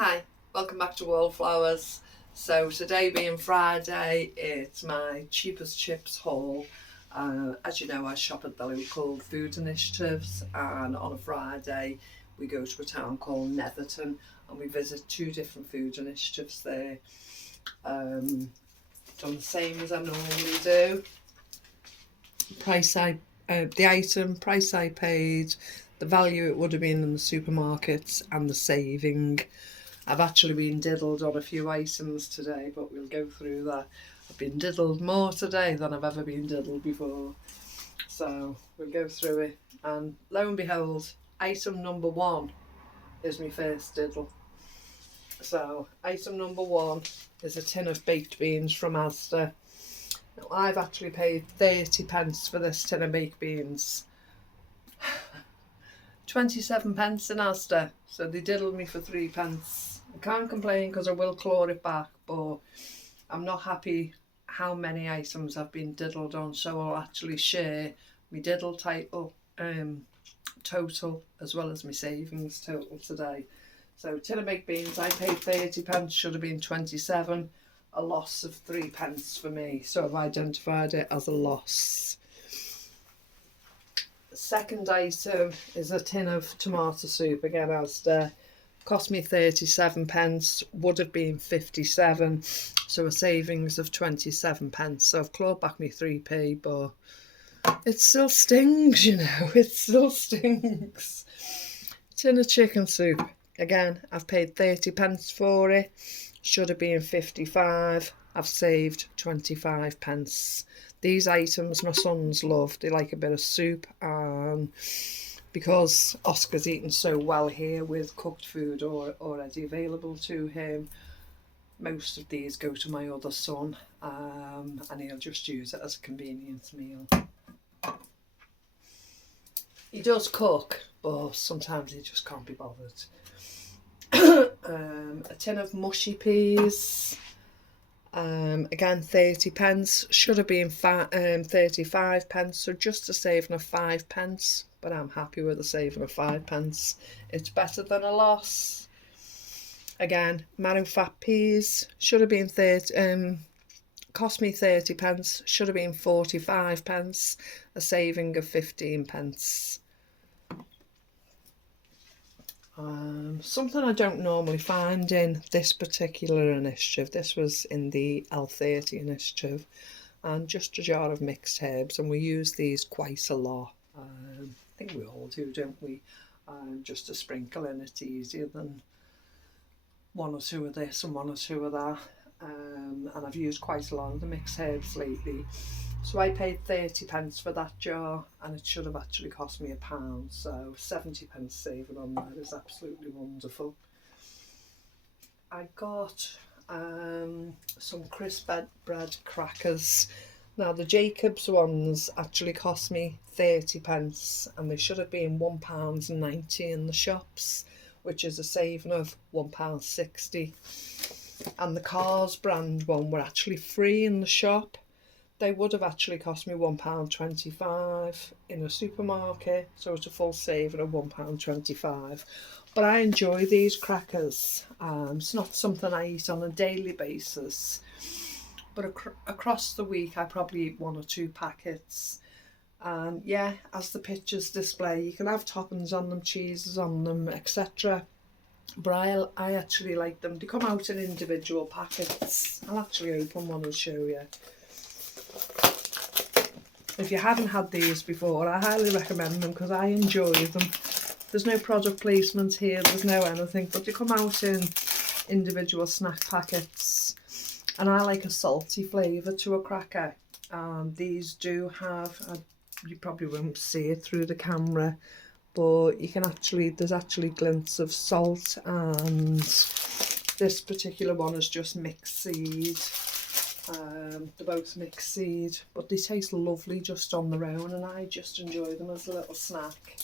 Hi, welcome back to Wallflowers. So today being Friday, it's my cheapest chips haul. As you know, I shop at the local food initiatives, and on a Friday we go to a town called Netherton and we visit two different food initiatives there. Um, Done the same as I normally do. Price I paid, the value it would have been in the supermarkets, and the saving. I've actually been diddled on a few items today, but we'll go through that. I've been diddled more today than I've ever been diddled before. So we'll go through it. And lo and behold, item number one is my first diddle. So item number one is a tin of baked beans from Asda. Now I've actually paid 30 pence for this tin of baked beans. 27 pence in Asda, so they diddled me for 3 pence. I can't complain because I will claw it back, but I'm not happy how many items I've been diddled on, so I'll actually share my diddle total as well as my savings total today. So tin of baked beans, I paid 30 pence, should have been 27, a loss of 3 pence for me, so I've identified it as a loss. Second item is a tin of tomato soup, again Asda. Cost me 37 pence, would have been 57, so a savings of 27 pence. So I've clawed back my 3p, but it still stings, it still stings. Tin of chicken soup, again, I've paid 30 pence for it, should have been 55, I've saved 25 pence. These items my sons love, they like a bit of soup, and because Oscar's eaten so well here with cooked food already available to him, most of these go to my other son, and he'll just use it as a convenience meal. He does cook, but sometimes he just can't be bothered. A tin of mushy peas, again 30 pence, should have been 35 pence, so just a saving of 5 pence, but I'm happy with a saving of 5 pence. It's better than a loss. Again, marrow fat peas, should have been 30, cost me 30 pence, should have been 45 pence, a saving of 15 pence. Something I don't normally find in this particular initiative, this was in the L30 initiative, and just a jar of mixed herbs, and we use these quite a lot. I think we all do, don't we? Just to sprinkle in, it's easier than one or two of this and one or two of that. And I've used quite a lot of the mixed herbs lately. So I paid 30 pence for that jar, and it should have actually cost me £1, so 70 pence saving on that is absolutely wonderful. I got some crisp bread crackers. Now the Jacobs ones actually cost me 30 pence, and they should have been £1.90 in the shops, which is a saving of £1.60. And the Cars brand one were actually free in the shop. They would have actually cost me £1.25 in a supermarket, so it's a full saving of £1.25. But I enjoy these crackers. It's not something I eat on a daily basis, but across the week I probably eat 1 or 2 packets. And yeah, as the pictures display, you can have toppings on them, cheeses on them, etc. But I actually like them. They come out in individual packets. I'll actually open one and show you. If you haven't had these before, I highly recommend them because I enjoy them. There's no product placement here, there's no anything, but they come out in individual snack packets, and I like a salty flavour to a cracker. These do have, you probably won't see it through the camera, but you can actually, there's actually glints of salt, and this particular one is just mixed seed. They're both mixed seed, but they taste lovely just on their own, and I just enjoy them as a little snack.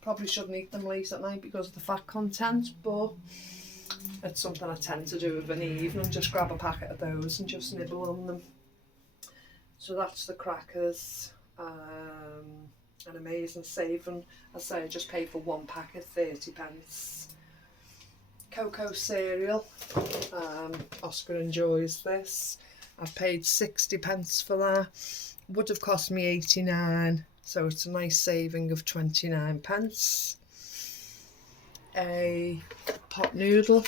Probably shouldn't eat them late at night because of the fat content, but it's something I tend to do of an evening, just grab a packet of those and just nibble on them. So that's the crackers. An amazing saving. I say I just paid for 1 packet 30 pence. cocoa cereal. Oscar enjoys this. I've paid 60p for that. Would have cost me 89, so it's a nice saving of 29p. A pot noodle.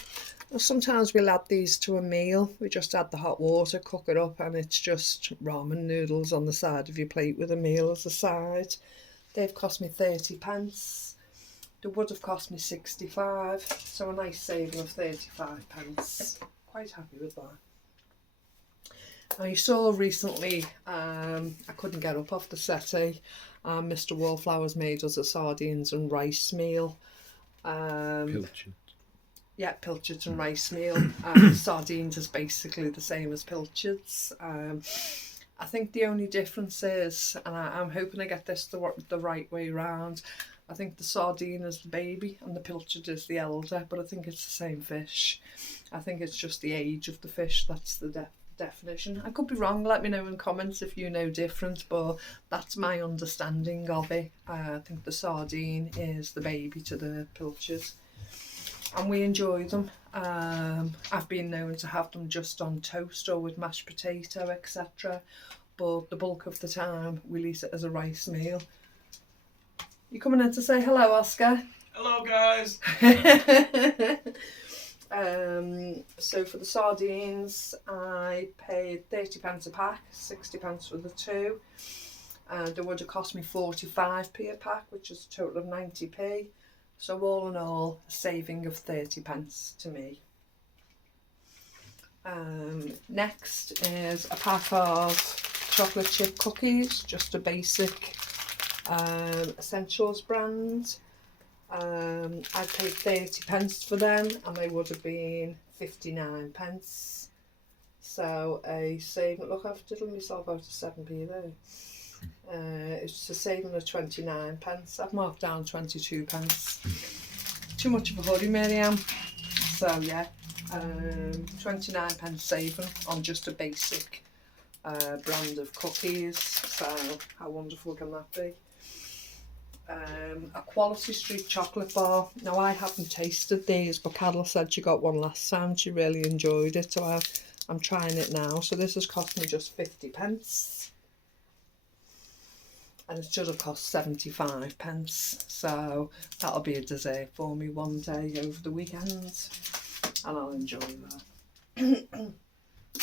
Well, sometimes we'll add these to a meal. We just add the hot water, cook it up, and it's just ramen noodles on the side of your plate with a meal as a side. They've cost me 30p. They would have cost me 65, so a nice saving of 35p. Quite happy with that. Now, you saw recently I couldn't get up off the settee. Mr. Wallflowers made us a sardines and rice meal. Pilchard. Yeah, pilchards and rice meal. Sardines is basically the same as pilchards. I think the only difference is, and I'm hoping I get this the right way round, I think the sardine is the baby and the pilchard is the elder, but I think it's the same fish. I think it's just the age of the fish that's the definition. I could be wrong, let me know in comments if you know different, but that's my understanding of it. I think the sardine is the baby to the pilchard, and we enjoy them. I've been known to have them just on toast or with mashed potato, etc., but the bulk of the time we'll eat it as a rice meal. You coming in to say hello, Oscar? Hello, guys. So for the sardines, I paid 30p a pack, 60p for the two, and it would have cost me 45p a pack, which is a total of 90p. So all in all, a saving of 30p to me. Next is a pack of chocolate chip cookies, just a basic Essentials brand. I paid 30p for them, and they would have been 59p. So a saving, look, I've diddled myself out of 7p there. It's a saving of 29p. I've marked down 22p. Too much of a hurry, Miriam. So yeah, 29p saving on just a basic brand of cookies. So how wonderful can that be? A Quality Street chocolate bar. Now, I haven't tasted these, but Carol said she got one last time. She really enjoyed it, so I'm trying it now. So this has cost me just 50p, and it should have cost 75p. So that'll be a dessert for me one day over the weekend, and I'll enjoy that.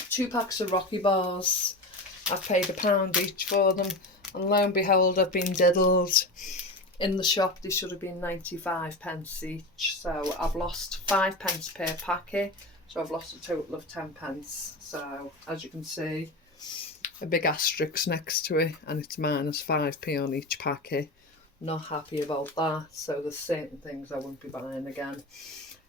2 packs of Rocky bars. I've paid £1 each for them, and lo and behold, I've been diddled. In the shop, they should have been 95p each, so I've lost 5p per packet, so I've lost a total of 10p. So as you can see, a big asterisk next to it, and it's minus 5p on each packet. Not happy about that, so there's certain things I won't be buying again.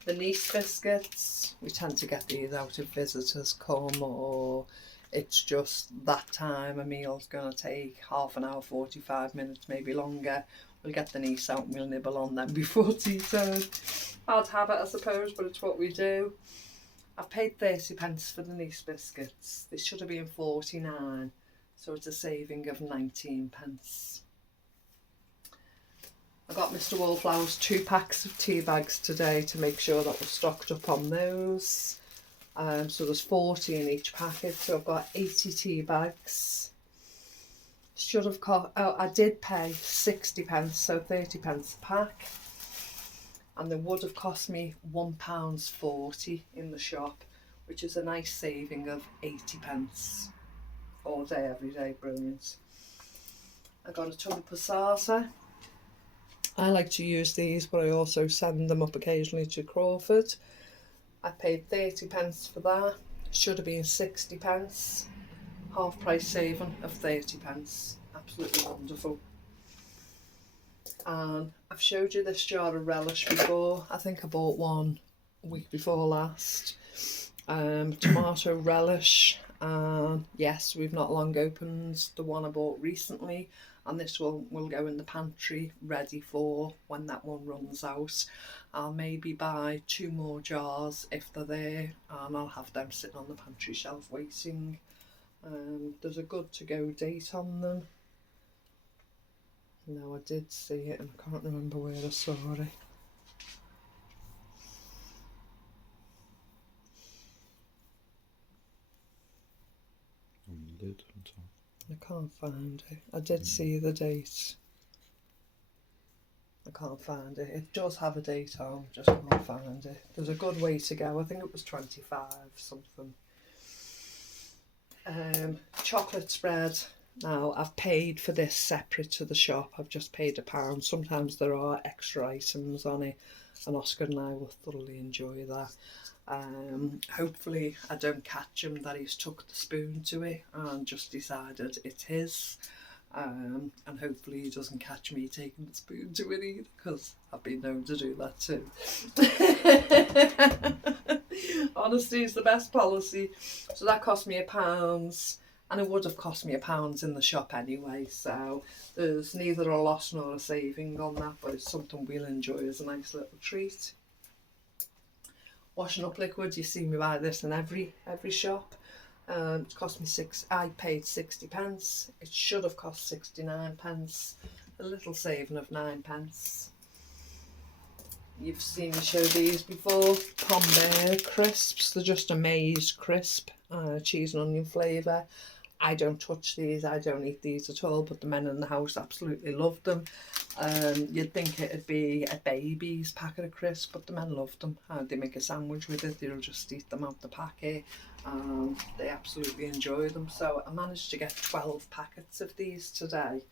The Nice biscuits, we tend to get these out if visitors come, or it's just that time a meal's going to take half an hour, 45 minutes, maybe longer. We'll get the Nice out and we'll nibble on them before tea time. Hard habit, I suppose, but it's what we do. I've paid 30p for the Nice biscuits. They should have been 49, so it's a saving of 19p. I got Mr. Wallflowers 2 packs of tea bags today to make sure that we're stocked up on those. So there's 40 in each packet, so I've got 80 tea bags. Should have cost, oh, I did pay 60p, so 30p a pack, and they would have cost me £1.40 in the shop, which is a nice saving of 80p. All day, every day, brilliant. I got a ton of passata. I like to use these, but I also send them up occasionally to Crawford. I paid 30p for that. Should have been 60p. Half price saving of 30p. Absolutely wonderful. And I've showed you this jar of relish before. I think I bought one a week before last. Tomato relish. Yes, we've not long opened the one I bought recently, and this will go in the pantry ready for when that one runs out. I'll maybe buy 2 more jars if they're there, and I'll have them sitting on the pantry shelf waiting. There's a good to go date on them. No, I did see it and I can't remember where I saw it. lid on top. I can't find it. I did see the date. I can't find it. It does have a date on, just can't find it. There's a good way to go. I think it was 25 something. Chocolate spread. Now, I've paid for this separate to the shop. I've just paid £1. Sometimes there are extra items on it, and Oscar and I will thoroughly enjoy that. Hopefully I don't catch him that he's took the spoon to it and just decided it's his. And hopefully he doesn't catch me taking the spoon to it either, because I've been known to do that too. Honesty is the best policy. So that cost me £1, and it would have cost me £1 in the shop anyway, so there's neither a loss nor a saving on that, but it's something we'll enjoy as a nice little treat. Washing up liquid, you see me buy this in every shop. It cost me I paid 60p. It should have cost 69p. A little saving of 9p. You've seen me show these before. Pombear crisps. They're just a maize crisp, cheese and onion flavour. I don't touch these, I don't eat these at all, but the men in the house absolutely love them. You'd think it'd be a baby's packet of crisps, but the men love them. They make a sandwich with it, they'll just eat them out the packet. They absolutely enjoy them. So I managed to get 12 packets of these today.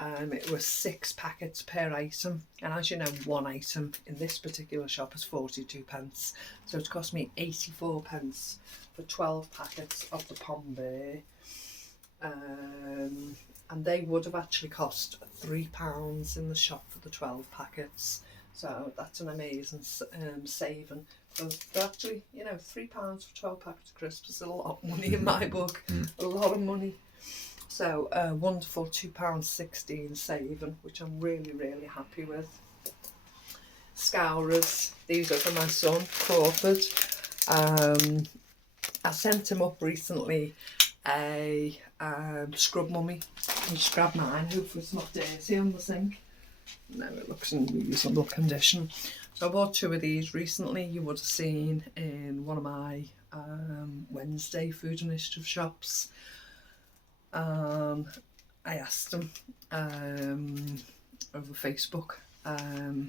It was 6 packets per item, and as you know, one item in this particular shop is 42p, so it cost me 84p for 12 packets of the Pombear. And they would have actually cost £3 in the shop for the 12 packets, so that's an amazing saving. Because actually, you know, £3 for 12 packets of crisps is a lot of money in my book. A lot of money. So a wonderful £2.16 saving, which I'm really, really happy with. Scourers, these are for my son, Crawford. I sent him up recently a scrub mummy. I'll just grab mine, hopefully it's not dirty on the sink. No, it looks in reasonable condition. So I bought 2 of these recently. You would have seen in one of my Wednesday Food Initiative shops. I asked him over Facebook,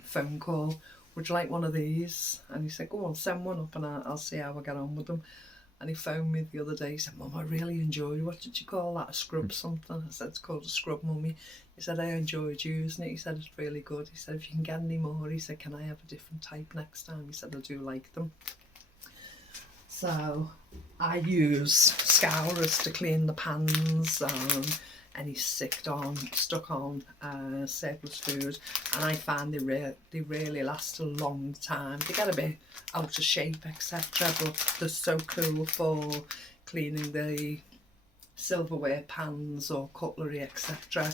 phone call, would you like one of these? And he said, go on, send one up and I'll see how I get on with them. And he phoned me the other day. He said, Mum, I really enjoyed, what did you call that, a scrub something? I said, it's called a scrub mummy. He said, I enjoyed using it. He said, it's really good. He said, if you can get any more, he said, can I have a different type next time? He said, I do like them. So I use scourers to clean the pans, any stuck on surplus food, and I find they really last a long time. They get a bit out of shape, etc., but they're so cool for cleaning the silverware pans or cutlery, etc.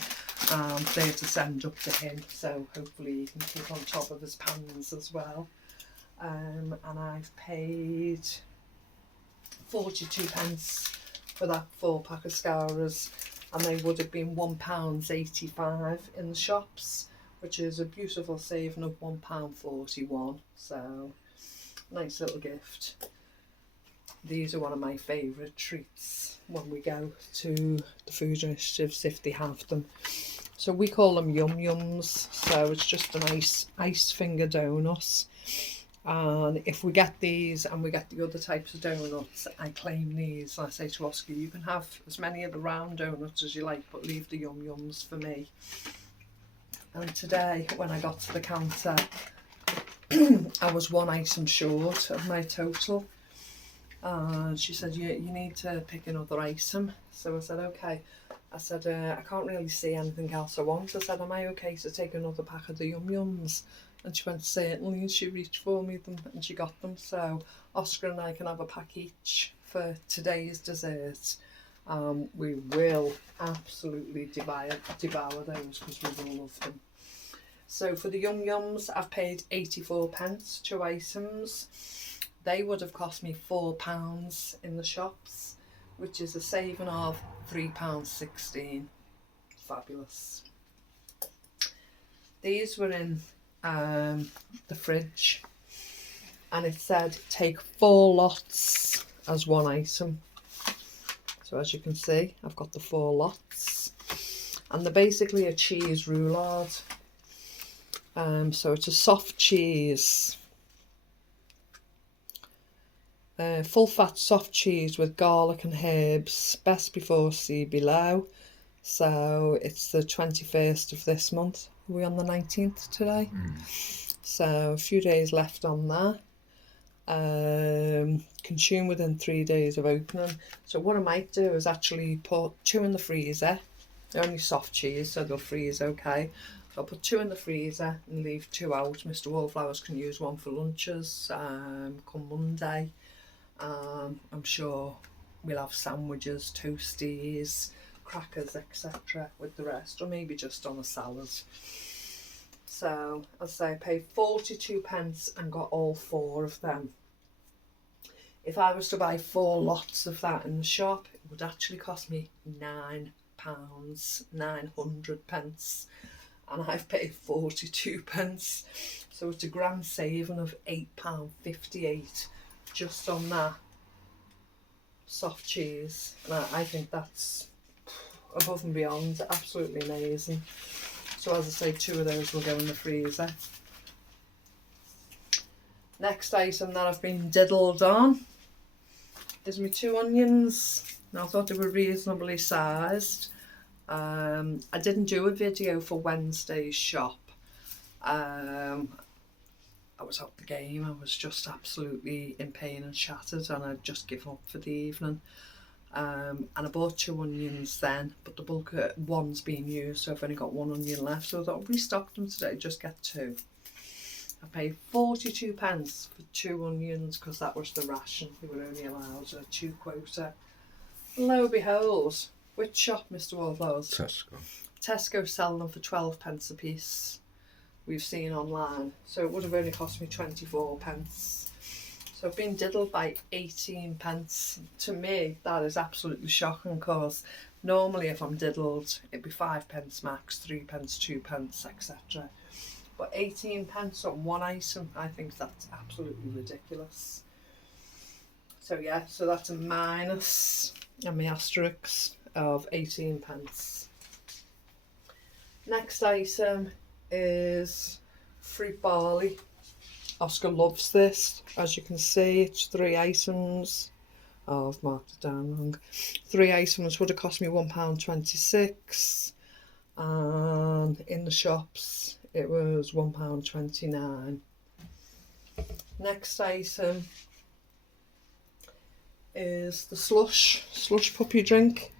They're to send up to him, so hopefully he can keep on top of his pans as well. And I've paid 42p for that 4-pack of scourers, and they would have been £1.85 in the shops, which is a beautiful saving of £1.41. So nice little gift. These are one of my favourite treats when we go to the food initiatives, if they have them. So we call them yum yums, so it's just a nice iced finger donuts. And if we get these and we get the other types of donuts, I claim these. I say to Oscar, you can have as many of the round donuts as you like, but leave the yum yums for me. And today, when I got to the counter, I was 1 item short of my total. And she said, you need to pick another item. So I said, okay. I said, I can't really see anything else I want. I said, am I okay to take another pack of the yum yums? And she went, certainly, and she reached for me them and she got them. So Oscar and I can have a pack each for today's dessert. We will absolutely devour those because we will love them. So for the yum yums, I've paid 84p, 2 items. They would have cost me £4 in the shops, which is a saving of £3.16. Fabulous. These were in the fridge, and it said take 4 lots as 1 item. So as you can see, I've got the 4 lots, and they're basically a cheese roulade. So it's a soft cheese, full fat soft cheese with garlic and herbs, best before, see below. So it's the 21st of this month. Are we on the 19th today? So a few days left on that. Consume within 3 days of opening. So what I might do is actually put 2 in the freezer. They're only soft cheese, so they'll freeze okay. So I'll put 2 in the freezer and leave 2 out. Mr. Wallflowers can use 1 for lunches come Monday. I'm sure we'll have sandwiches, toasties, crackers, etc. with the rest, or maybe just on a salad. So as I say, I paid 42 pence and got all 4 of them. If I was to buy 4 lots of that in the shop, it would actually cost me £9, 900 pence, and I've paid 42 pence. So it's a grand saving of £8.58 just on that soft cheese, and I think that's above and beyond, absolutely amazing. So as I say, 2 of those will go in the freezer. Next item that I've been diddled on is my 2 onions. Now I thought they were reasonably sized. I didn't do a video for Wednesday's shop. I was out the game. I was just absolutely in pain and shattered, and I'd just given up for the evening. And I bought 2 onions then, but the bulk of one's been used, so I've only got 1 onion left. So I thought I'll restock them today, just get 2. I paid 42 pence for 2 onions because that was the ration. They were only allowed a 2 quota. Lo and behold, which shop, Mr. Wallflowers? Tesco. Tesco selling them for 12 pence a piece. We've seen online, so it would have only cost me 24 pence. So I've been diddled by 18 pence. To me, that is absolutely shocking, because normally if I'm diddled, it'd be 5 pence max, 3 pence, 2 pence, etc. But 18 pence on one item, I think that's absolutely ridiculous. So yeah, so that's a minus, and my asterisk of 18 pence. Next item is fruit barley. Oscar loves this. As you can see, it's 3 items. Oh, I've marked it down wrong. 3 items would have cost me £1.26, and in the shops it was £1.29. Next item is the slush puppy drink.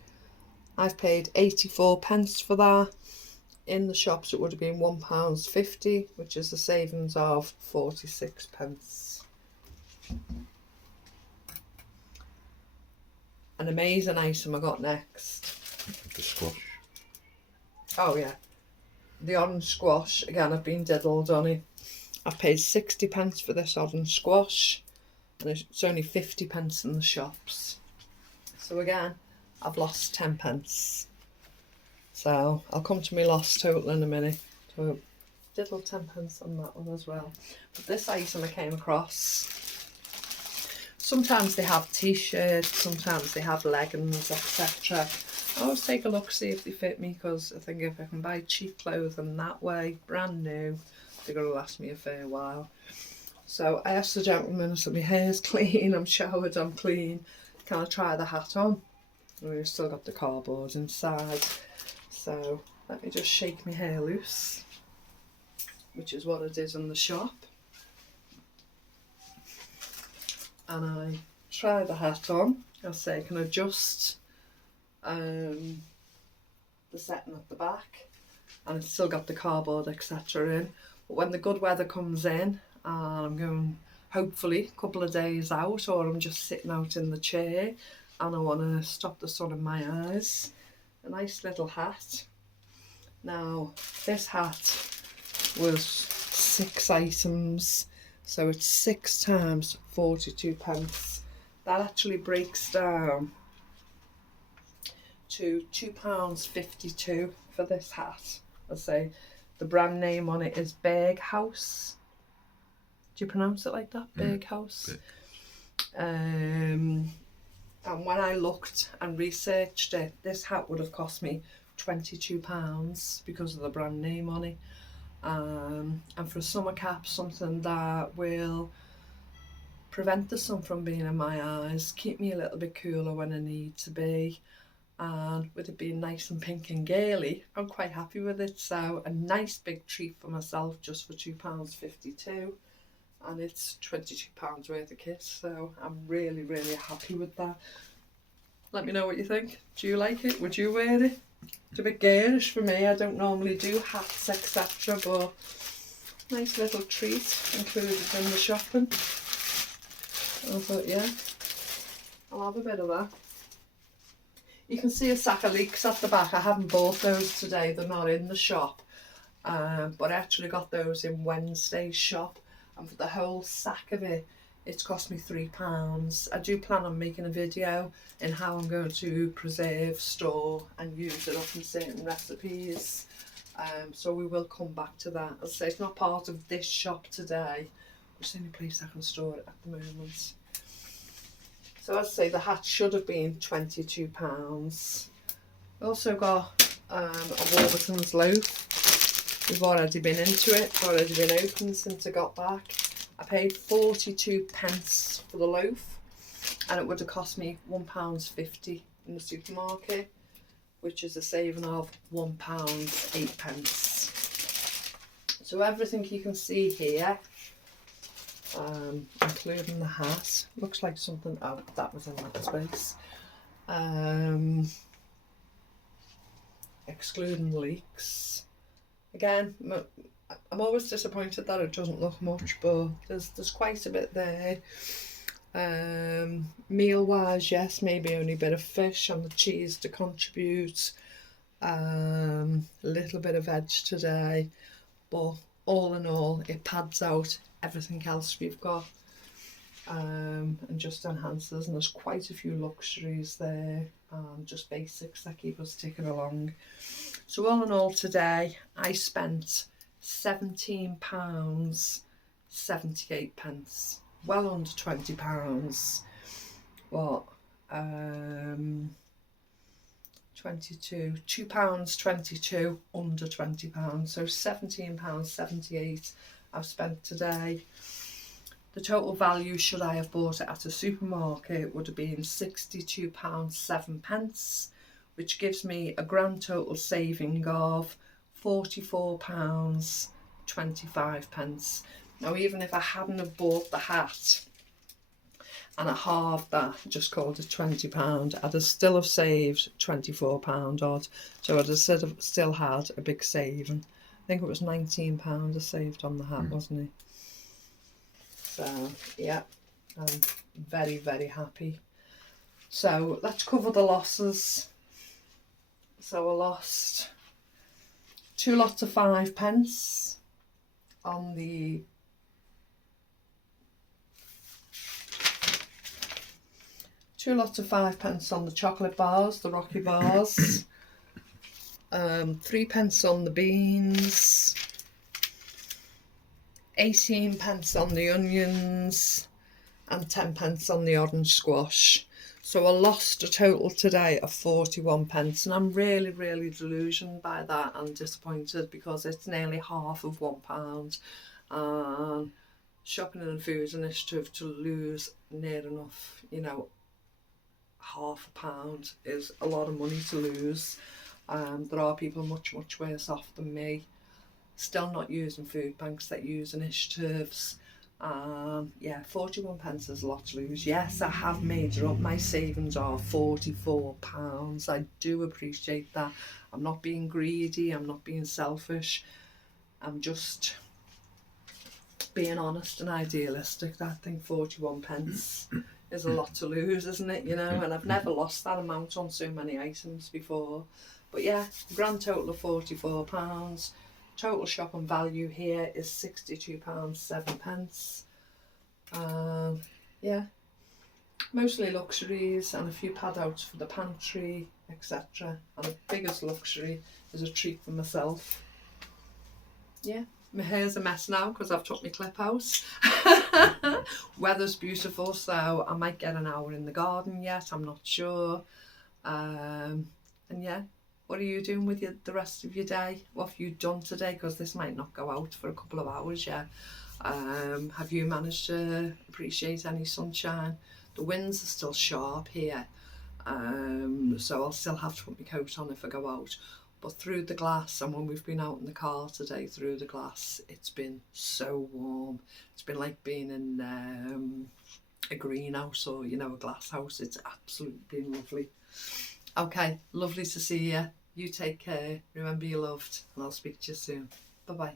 I've paid 84 pence for that. In the shops it would have been £1.50, which is a savings of 46 pence. An amazing item I got next. The squash. Oh yeah, the orange squash. Again, I've been diddled on it. I've paid 60 pence for this orange squash, and it's only 50 pence in the shops. So again, I've lost 10 pence. So I'll come to my lost total in a minute. So diddle 10 pence on that one as well. But this item I came across. Sometimes they have t-shirts, sometimes they have leggings, etc. I always take a look, see if they fit me, because I think if I can buy cheap clothing that way, brand new, they're going to last me a fair while. So I asked the gentleman, I said, my hair's clean, I'm showered, I'm clean, can I try the hat on? And we've still got the cardboard inside. So let me just shake my hair loose, which is what it is in the shop. And I try the hat on. I'll say I can adjust the setting at the back, and it's still got the cardboard etc. in. But when the good weather comes in, and I'm going hopefully a couple of days out, or I'm just sitting out in the chair and I want to stop the sun in my eyes, a nice little hat. Now this hat was 6 items, so it's 6 times 42 pence. That actually breaks down to £2.52 for this hat. I'll say the brand name on it is Berg House. Do you pronounce it like that? Berg House. And And when I looked and researched it, this hat would have cost me £22 because of the brand name on it. And for a summer cap, something that will prevent the sun from being in my eyes, keep me a little bit cooler when I need to be, and with it being nice and pink and girly, I'm quite happy with it. So a nice big treat for myself just for £2.52, and it's £22 worth of kit, so I'm really happy with that. Let me know what you think. Do you like it? Would you wear it? It's a bit garish for me. I don't normally do hats, etc., but nice little treat included in the shopping. I thought, yeah, I'll have a bit of that. You can see a sack of leeks at the back. I haven't bought those today. They're not in the shop. But I actually got those in Wednesday's shop. And for the whole sack of it, it's cost me £3. I do plan on making a video in how I'm going to preserve, store and use it up in certain recipes. So we will come back to that. As I say, it's not part of this shop today. It's the only place I can store it at the moment. So as I say, the hat should have been £22. I also got a Warburton's loaf. We've already been into it. It's already been open since I got back. I paid 42p for the loaf, and it would have cost me £1.50 in the supermarket, which is a saving of £1.08. So everything you can see here, including the hat, looks like something, oh, that was in that space, excluding leaks. Again, I'm always disappointed that it doesn't look much, but there's quite a bit there. Meal wise, yes, maybe only a bit of fish and the cheese to contribute, a little bit of veg today, but all in all it pads out everything else we've got, and just enhances, and there's quite a few luxuries there, just basics that keep us ticking along. So all in all today I spent £17.78, well under £20. What, £2.22 under £20, so £17.78 I've spent today. The total value, should I have bought it at a supermarket, would have been £62.07, which gives me a grand total saving of £44.25. Now, even if I hadn't have bought the hat and I halved that, just called it £20, I'd have still have saved £24 odd. So I'd have still had a big saving. I think it was £19 I saved on the hat, wasn't it? So yeah, I'm very happy. So let's cover the losses. So I lost 2 lots of 5p on the chocolate bars, the Rocky bars, 3p on the beans, 18p on the onions, and 10p on the orange squash. So I lost a total today of 41p, and I'm really delusioned by that and disappointed, because it's nearly half of £1. And Shopping and Food Initiative, to lose near enough, you know, £0.50 is a lot of money to lose. There are people much worse off than me, still not using food banks that use initiatives. Yeah, 41p is a lot to lose. Yes, I have made it up. My savings are £44. I do appreciate that. I'm not being greedy, I'm not being selfish, I'm just being honest and idealistic. I think 41p is a lot to lose, isn't it? You know, and I've never lost that amount on so many items before. But yeah, grand total of £44. Total shopping value here is £62.07. Yeah, mostly luxuries and a few pad outs for the pantry, etc. And the biggest luxury is a treat for myself. Yeah, My hair's a mess now because I've took my clip out. Weather's beautiful, so I might get an hour in the garden yet, I'm not sure. And yeah, what are you doing with the rest of your day? What have you done today? Because this might not go out for a couple of hours yet. Have you managed to appreciate any sunshine? The winds are still sharp here, so I'll still have to put my coat on if I go out. But through the glass, and when we've been out in the car today, through the glass, it's been so warm. It's been like being in a greenhouse or, you know, a glass house. It's absolutely been lovely. Okay, lovely to see you. You take care. Remember you're loved, and I'll speak to you soon. Bye-bye.